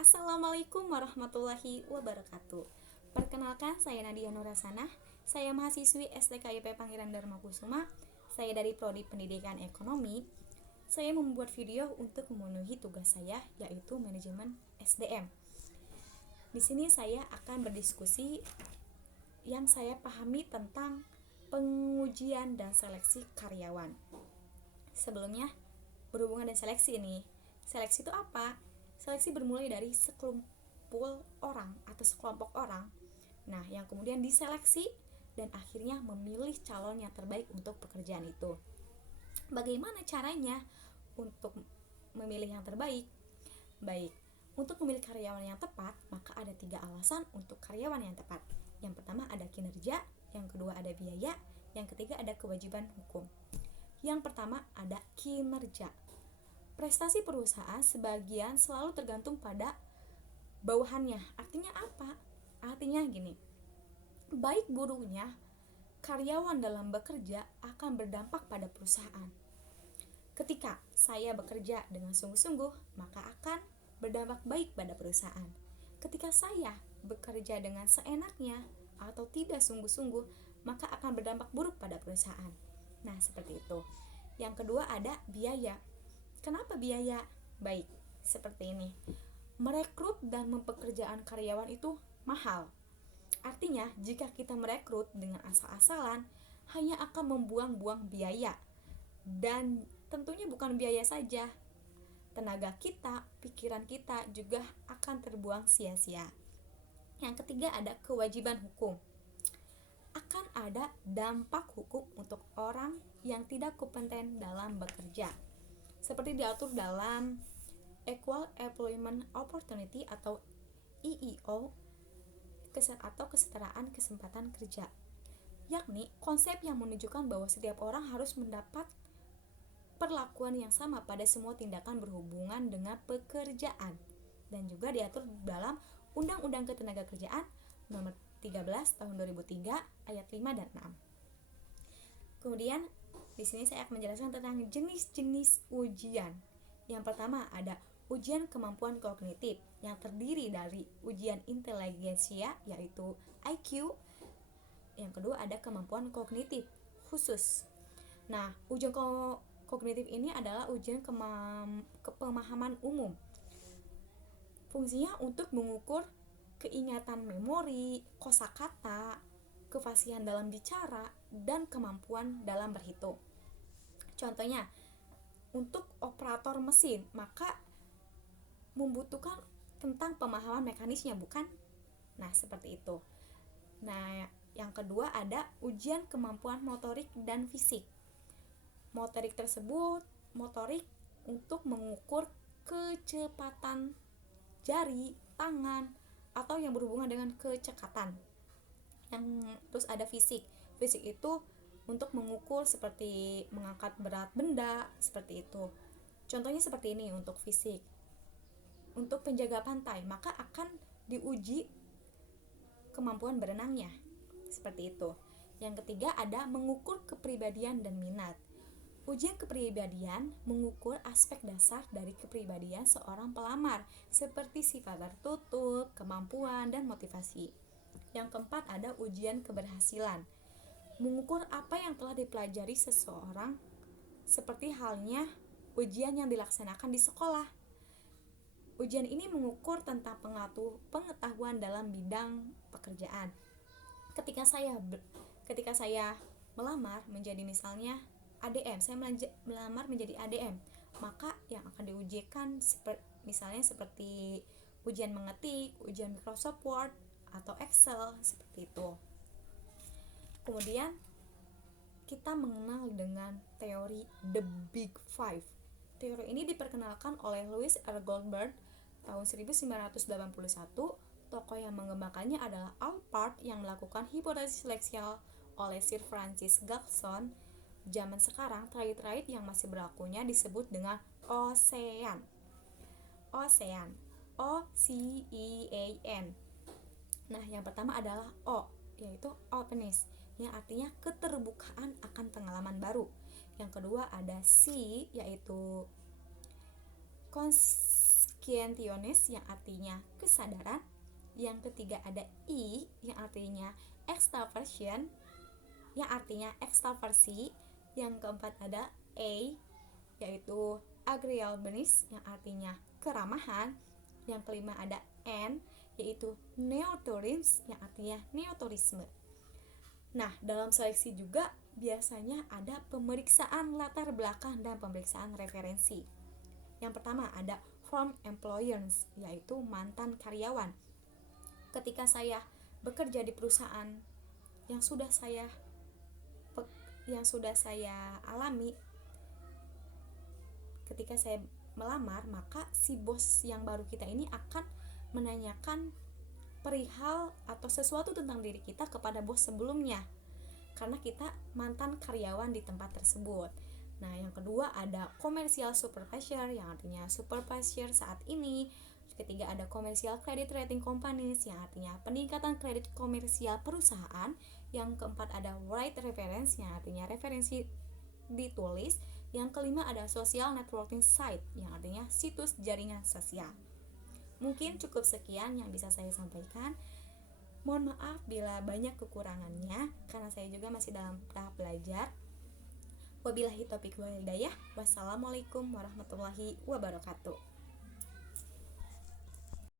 Assalamualaikum warahmatullahi wabarakatuh. Perkenalkan, saya Nadia Nurasana. Saya mahasiswi STKIP Pangeran Darmakusuma. Saya dari Prodi Pendidikan Ekonomi. Saya membuat video untuk memenuhi tugas saya, yaitu manajemen SDM. Di sini saya akan berdiskusi yang saya pahami tentang pengujian dan seleksi karyawan. Sebelumnya, berhubungan dengan seleksi ini. Seleksi itu apa? Seleksi bermulai dari sekelompok orang atau sekelompok orang. Nah, yang kemudian diseleksi dan akhirnya memilih calon yang terbaik untuk pekerjaan itu. Bagaimana caranya untuk memilih yang terbaik? Baik, untuk memilih karyawan yang tepat, maka ada 3 alasan untuk karyawan yang tepat. Yang pertama ada kinerja, yang kedua ada biaya, yang ketiga ada kewajiban hukum. Yang pertama ada kinerja. Prestasi perusahaan sebagian selalu tergantung pada bawahannya. Artinya apa? Artinya gini, baik buruknya karyawan dalam bekerja akan berdampak pada perusahaan. Ketika saya bekerja dengan sungguh-sungguh, maka akan berdampak baik pada perusahaan. Ketika saya bekerja dengan seenaknya atau tidak sungguh-sungguh, maka akan berdampak buruk pada perusahaan. Nah, seperti itu. Yang kedua ada biaya. Kenapa biaya? Baik, seperti ini. Merekrut dan mempekerjaan karyawan itu mahal. Artinya, jika kita merekrut dengan asal-asalan, hanya akan membuang-buang biaya. Dan tentunya bukan biaya saja. Tenaga kita, pikiran kita juga akan terbuang sia-sia. Yang ketiga ada kewajiban hukum. Akan ada dampak hukum untuk orang yang tidak kompeten dalam bekerja. Seperti diatur dalam Equal Employment Opportunity atau EEO atau kesetaraan kesempatan kerja, yakni konsep yang menunjukkan bahwa setiap orang harus mendapat perlakuan yang sama pada semua tindakan berhubungan dengan pekerjaan, dan juga diatur dalam Undang-Undang Ketenagakerjaan Nomor 13 Tahun 2003 ayat 5 dan 6. Kemudian di sini saya akan menjelaskan tentang jenis-jenis ujian. Yang pertama ada ujian kemampuan kognitif yang terdiri dari ujian inteligensia yaitu IQ. Yang kedua ada kemampuan kognitif khusus. Nah, ujian kognitif ini adalah ujian pemahaman umum. Fungsinya untuk mengukur keingatan memori, kosakata, kefasihan dalam bicara, dan kemampuan dalam berhitung. Contohnya, untuk operator mesin, maka membutuhkan tentang pemahaman mekanisnya, bukan? Nah, seperti itu. Nah, yang kedua ada ujian kemampuan motorik dan fisik. Motorik untuk mengukur kecepatan jari, tangan, atau yang berhubungan dengan kecekatan. Terus ada fisik. Fisik itu untuk mengukur seperti mengangkat berat benda, seperti itu. Contohnya seperti ini untuk fisik. Untuk penjaga pantai, maka akan diuji kemampuan berenangnya. Seperti itu. Yang ketiga ada mengukur kepribadian dan minat. Ujian kepribadian mengukur aspek dasar dari kepribadian seorang pelamar, seperti sifat tertutup, kemampuan, dan motivasi. Yang keempat ada ujian keberhasilan. Mengukur apa yang telah dipelajari seseorang, seperti halnya ujian yang dilaksanakan di sekolah. Ujian ini mengukur tentang pengetahuan dalam bidang pekerjaan. Ketika saya melamar menjadi misalnya ADM, saya melamar menjadi ADM, maka yang akan diujikan misalnya seperti ujian mengetik, ujian Microsoft Word atau Excel, seperti itu. Kemudian kita mengenal dengan teori The Big Five. Teori ini diperkenalkan oleh Louis R. Goldberg tahun 1981. Tokoh yang mengembangkannya adalah Alpert yang melakukan hipotesis seleksi oleh Sir Francis Galton. Zaman sekarang, trait-trait yang masih berlakunya disebut dengan OCEAN. OCEAN. Nah, yang pertama adalah O, yaitu openness, yang artinya keterbukaan akan pengalaman baru. Yang kedua ada C, yaitu scientionis yang artinya kesadaran. Yang ketiga ada E yang artinya extraversion yang artinya ekstraversi. Yang keempat ada A yaitu agreeableness yang artinya keramahan. Yang kelima ada N yaitu neotourism yang artinya neotourisme. Nah, dalam seleksi juga biasanya ada pemeriksaan latar belakang dan pemeriksaan referensi. Yang pertama ada former employers, yaitu mantan karyawan. Ketika saya bekerja di perusahaan yang sudah saya alami, ketika saya melamar, maka si bos yang baru kita ini akan menanyakan perihal atau sesuatu tentang diri kita kepada bos sebelumnya, karena kita mantan karyawan di tempat tersebut. Nah, yang kedua ada commercial supervisor yang artinya supervisor saat ini. Ketiga ada commercial credit rating companies yang artinya peningkatan kredit komersial perusahaan. Yang keempat ada right reference yang artinya referensi ditulis. Yang kelima ada social networking site yang artinya situs jaringan sosial. Mungkin cukup sekian yang bisa saya sampaikan. Mohon maaf bila banyak kekurangannya karena saya juga masih dalam tahap belajar. Wabillahi taufiq wal hidayah. Wassalamualaikum warahmatullahi wabarakatuh.